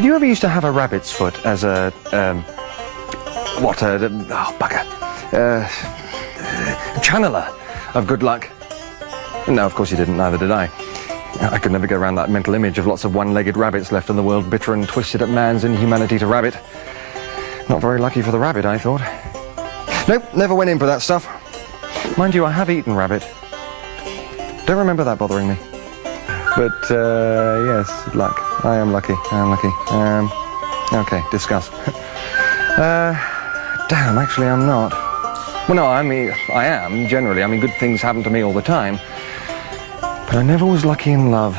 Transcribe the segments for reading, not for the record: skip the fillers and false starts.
Did you ever used to have a rabbit's foot as a, channeler of good luck? No, of course you didn't, neither did I. I could never get around that mental image of lots of one-legged rabbits left in the world, bitter and twisted at man's inhumanity to rabbit. Not very lucky for the rabbit, I thought. Nope, never went in for that stuff. Mind you, I have eaten rabbit. Don't remember that bothering me. But, yes, luck. I am lucky. Okay, discuss. Damn, actually I'm not. Well, no, I mean, I am, generally. I mean, good things happen to me all the time. But I never was lucky in love.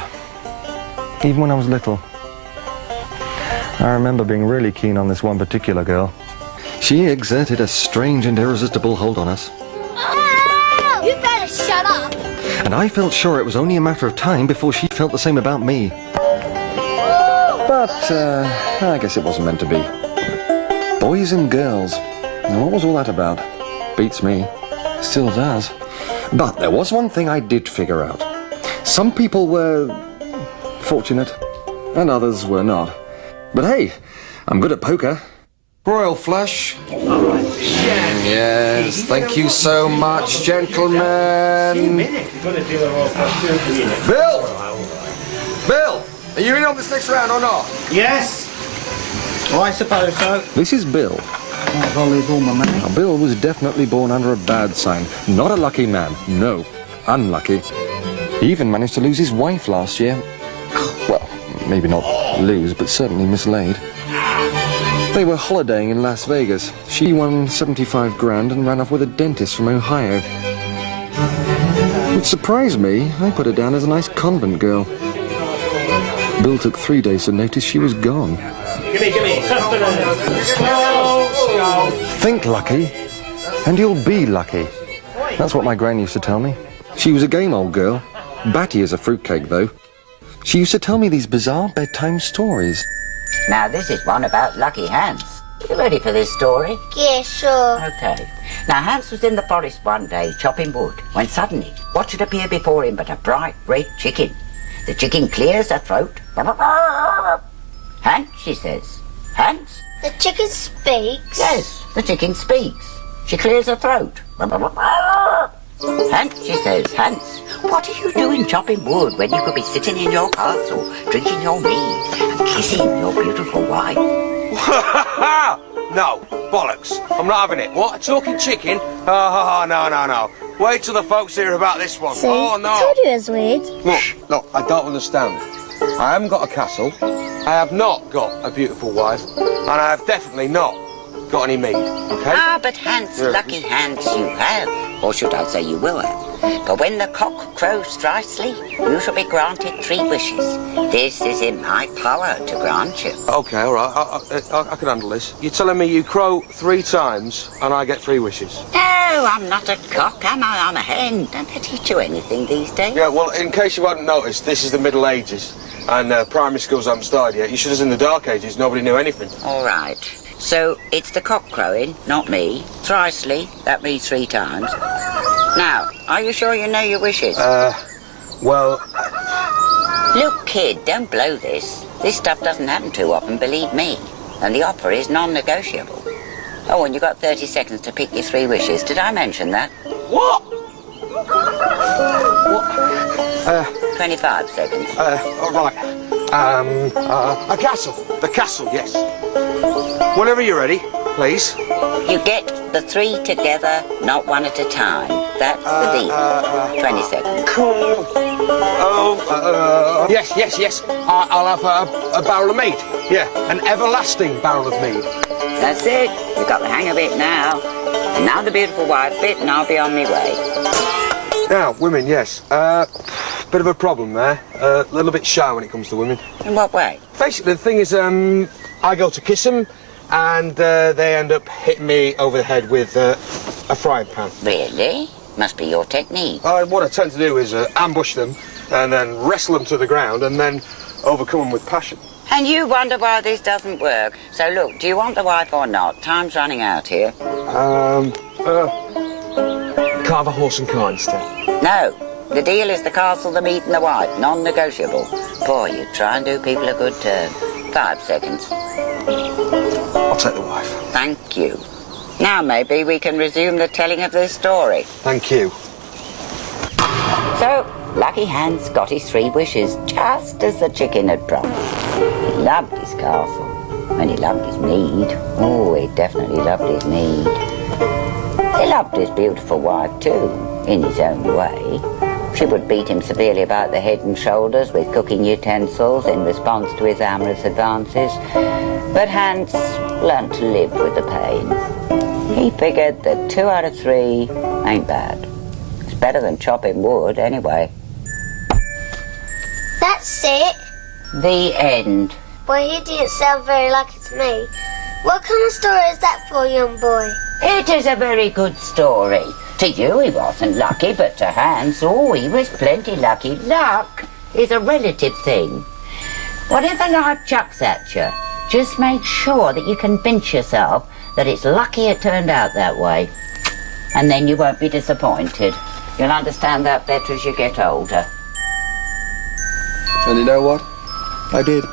Even when I was little. I remember being really keen on this one particular girl. She exerted a strange and irresistible hold on us. Oh, you better shut up. And I felt sure it was only a matter of time before she felt the same about me. But, I guess it wasn't meant to be. Boys and girls. Now, what was all that about? Beats me. Still does. But there was one thing I did figure out. Some people were fortunate, and others were not. But hey, I'm good at poker. Royal flush. Yes, thank you so much, gentlemen. Bill! Bill! Are you in on this next round or not? Yes. Oh, I suppose so. This is Bill. Might as well lose all my money. Now, Bill was definitely born under a bad sign. Not a lucky man. No, unlucky. He even managed to lose his wife last year. Well, maybe not lose, but certainly mislaid. They were holidaying in Las Vegas. She won 75 grand and ran off with a dentist from Ohio. Which surprised me. I put her down as a nice convent girl. Bill took 3 days to notice she was gone. Gimme. Think lucky, and you'll be lucky. That's what my gran used to tell me. She was a game old girl. Batty as a fruitcake, though. She used to tell me these bizarre bedtime stories. Now, this is one about Lucky Hans. You ready for this story? Yeah, sure. Okay. Now, Hans was in the forest one day chopping wood when suddenly what should appear before him but a bright red chicken. The chicken clears her throat. Hans, she says. Hans? The chicken speaks? Yes, the chicken speaks. She clears her throat. Hans, she says. Hans, what are you doing chopping wood when you could be sitting in your castle, drinking your mead and kissing your beautiful wife? No, bollocks. I'm not having it. What, a talking chicken? No. Wait till the folks hear about this one. See, Oh, no. I told you it was weird. Look, I don't understand. I haven't got a castle, I have not got a beautiful wife, and I have definitely not got any mead, okay? Ah, but Hans, Lucky Hans, you have. Or should I say you will have. But when the cock crows thricely, you shall be granted 3 wishes. This is in my power to grant you. Okay, all right, I can handle this. You're telling me you crow 3 times and I get 3 wishes? No, I'm not a cock, am I? I'm a hen. Don't they teach you anything these days? Yeah, well, in case you hadn't noticed, this is the Middle Ages, and primary schools haven't started yet. You should have seen the Dark Ages, nobody knew anything. All right. So it's the cock crowing, not me. Thricely, that means 3 times. Now, are you sure you know your wishes? Well... Look, kid, don't blow this. This stuff doesn't happen too often, believe me. And the offer is non-negotiable. Oh, and you got 30 seconds to pick your 3 wishes. Did I mention that? What? 25 seconds. All right. A castle. The castle, yes. Whenever you're ready, please. You get the 3 together, not one at a time. That's the deal. 20 seconds. Cool. Yes. I'll have a barrel of mead. Yeah, an everlasting barrel of mead. That's it. You've got the hang of it now. And now the beautiful wife bit, and I'll be on my way. Now, women, yes. Bit of a problem there. A little bit shy when it comes to women. In what way? Basically, the thing is, I go to kiss them, and they end up hitting me over the head with a frying pan. Really? Must be your technique. What I tend to do is ambush them, and then wrestle them to the ground, and then overcome them with passion. And you wonder why this doesn't work. So look, do you want the wife or not? Time's running out here. Can't have a horse and cart instead. No. The deal is the castle, the meat and the wife. Non-negotiable. Boy, you try and do people a good turn. 5 seconds. I'll take the wife. Thank you. Now maybe we can resume the telling of the story. Thank you. So, Lucky Hans got his 3 wishes, just as the chicken had promised. He loved his castle, and he loved his mead. Oh, he definitely loved his mead. He loved his beautiful wife too, in his own way. She would beat him severely about the head and shoulders with cooking utensils in response to his amorous advances. But Hans learnt to live with the pain. He figured that 2 out of 3 ain't bad. It's better than chopping wood, anyway. That's it. The end. Well, he didn't sound very lucky to me. What kind of story is that for, young boy? It is a very good story. To you he wasn't lucky, but to Hans, oh, he was plenty lucky. Luck is a relative thing. Whatever life chucks at you, just make sure that you convince yourself that it's lucky it turned out that way. And then you won't be disappointed. You'll understand that better as you get older. And you know what? I did.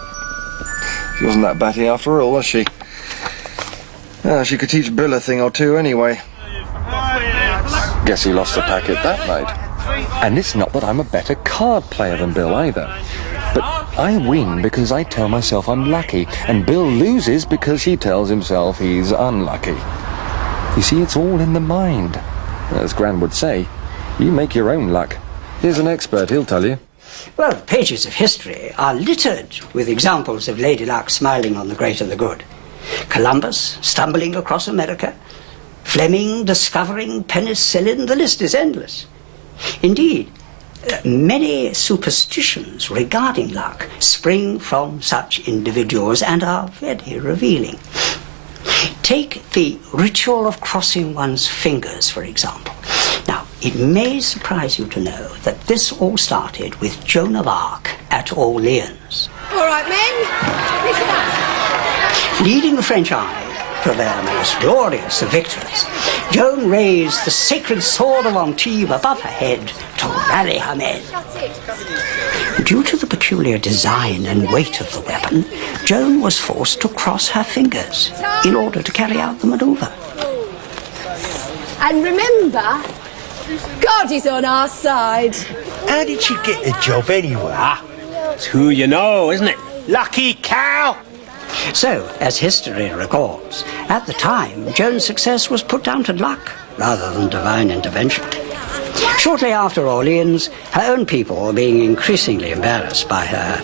She wasn't that batty after all, was she? She could teach Bill a thing or two anyway. Guess he lost a packet that night. And it's not that I'm a better card player than Bill either. But I win because I tell myself I'm lucky, and Bill loses because he tells himself he's unlucky. You see, it's all in the mind. As Gran would say, you make your own luck. Here's an expert, he'll tell you. Well, the pages of history are littered with examples of Lady Luck smiling on the great and the good. Columbus stumbling across America, Fleming discovering penicillin, the list is endless. Indeed, many superstitions regarding luck spring from such individuals and are very revealing. Take the ritual of crossing one's fingers, for example. Now, it may surprise you to know that this all started with Joan of Arc at Orleans. All right, men, listen up. Leading the French army to their most glorious of victories, Joan raised the sacred sword of Antibes above her head to rally her men. Due to the peculiar design and weight of the weapon, Joan was forced to cross her fingers in order to carry out the maneuver. And remember, God is on our side. How did she get the job anyway? It's who you know, isn't it? Lucky cow! So, as history records, at the time, Joan's success was put down to luck rather than divine intervention. Shortly after Orleans, her own people, being increasingly embarrassed by her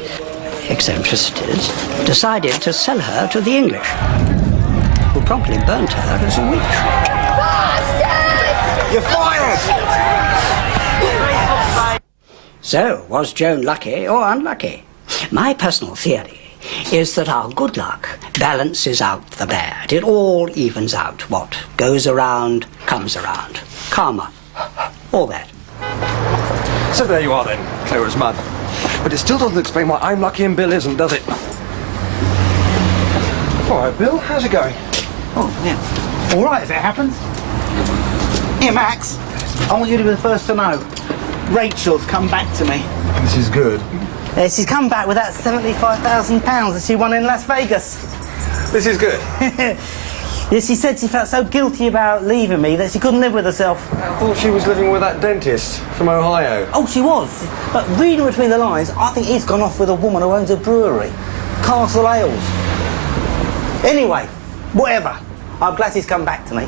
eccentricities, decided to sell her to the English, who promptly burnt her as a witch. You're fired! So, was Joan lucky or unlucky? My personal theory is that our good luck balances out the bad. It all evens out. What goes around comes around. Karma. All that. So there you are then, clear as mud. But it still doesn't explain why I'm lucky and Bill isn't, does it? All right, Bill, how's it going? Oh, yeah. All right, if it happens. Here, Max. I want you to be the first to know. Rachel's come back to me. This is good. She's come back with that £75,000 that she won in Las Vegas. This is good. Yeah, she said she felt so guilty about leaving me that she couldn't live with herself. I thought she was living with that dentist from Ohio. Oh, she was. But reading between the lines, I think he's gone off with a woman who owns a brewery. Castle Ales. Anyway, whatever. I'm glad she's come back to me.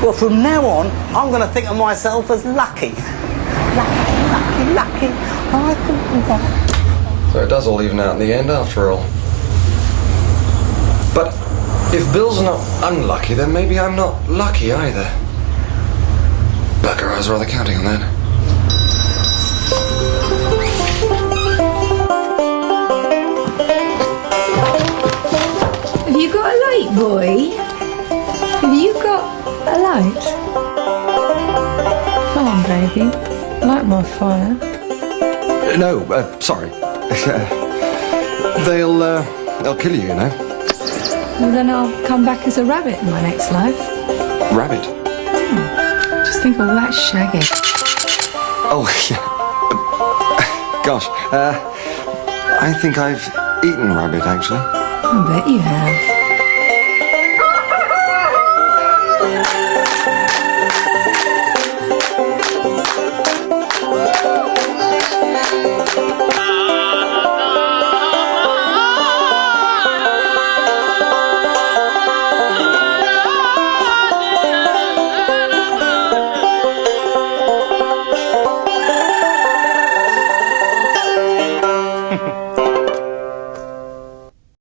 Well, from now on, I'm going to think of myself as lucky. Lucky. I think so. So it does all even out in the end after all. But if Bill's not unlucky, then maybe I'm not lucky either. Bugger, I was rather counting on that. Have you got a light, boy? Have you got a light? Come on, baby. Light my fire. No, sorry. They'll kill you, you know. Well, then I'll come back as a rabbit in my next life. Rabbit. Just think of all that shagging. Oh, yeah. Gosh, I think I've eaten rabbit, actually. I bet you have.